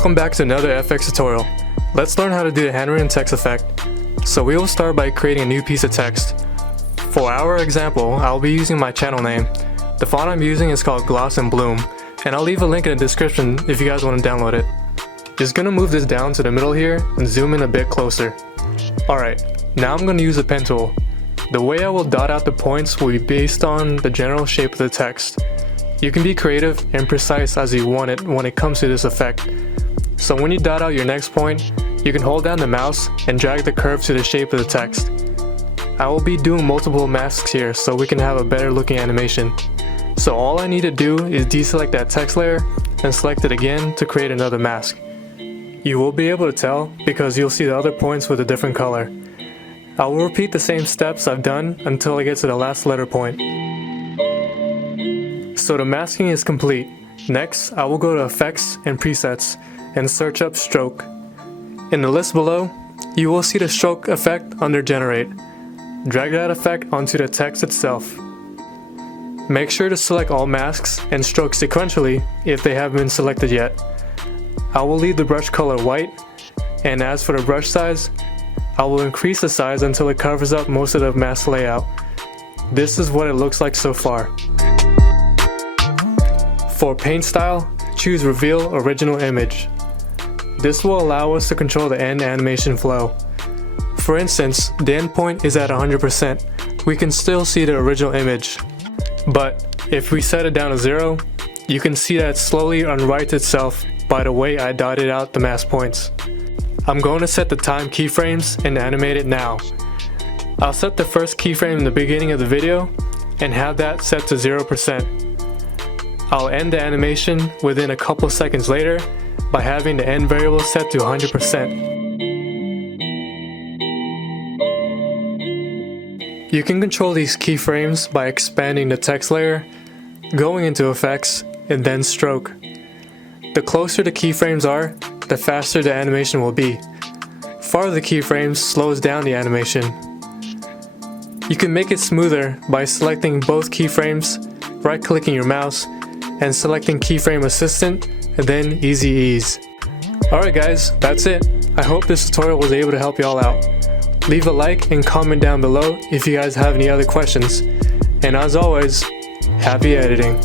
Welcome back to another FX tutorial. Let's learn how to do the handwritten text effect. So we will start by creating a new piece of text. For our example, I'll be using my channel name. The font I'm using is called Gloss and Bloom, and I'll leave a link in the description if you guys want to download it. Just gonna move this down to the middle here and zoom in a bit closer. Alright, now I'm gonna use a pen tool. The way I will dot out the points will be based on the general shape of the text. You can be creative and precise as you want it when it comes to this effect. So when you dot out your next point, you can hold down the mouse and drag the curve to the shape of the text. I will be doing multiple masks here so we can have a better looking animation. So all I need to do is deselect that text layer and select it again to create another mask. You will be able to tell because you'll see the other points with a different color. I will repeat the same steps I've done until I get to the last letter point. So the masking is complete. Next, I will go to Effects and Presets and search up Stroke. In the list below, you will see the stroke effect under Generate. Drag that effect onto the text itself. Make sure to select all masks and strokes sequentially if they haven't been selected yet. I will leave the brush color white, and as for the brush size, I will increase the size until it covers up most of the mask layout. This is what it looks like so far. For paint style, choose Reveal Original Image. This will allow us to control the end animation flow. For instance, the end point is at 100%. We can still see the original image. But if we set it down to 0, you can see that it slowly unwrites itself by the way I dotted out the mask points. I'm going to set the time keyframes and animate it now. I'll set the first keyframe in the beginning of the video and have that set to 0%. I'll end the animation within a couple seconds later by having the end variable set to 100%. You can control these keyframes by expanding the text layer, going into Effects, and then Stroke. The closer the keyframes are, the faster the animation will be. Farther keyframes slows down the animation. You can make it smoother by selecting both keyframes, right-clicking your mouse, and selecting Keyframe Assistant, and then Easy Ease. Alright guys, that's it. I hope this tutorial was able to help you all out. Leave a like and comment down below if you guys have any other questions. And as always, happy editing.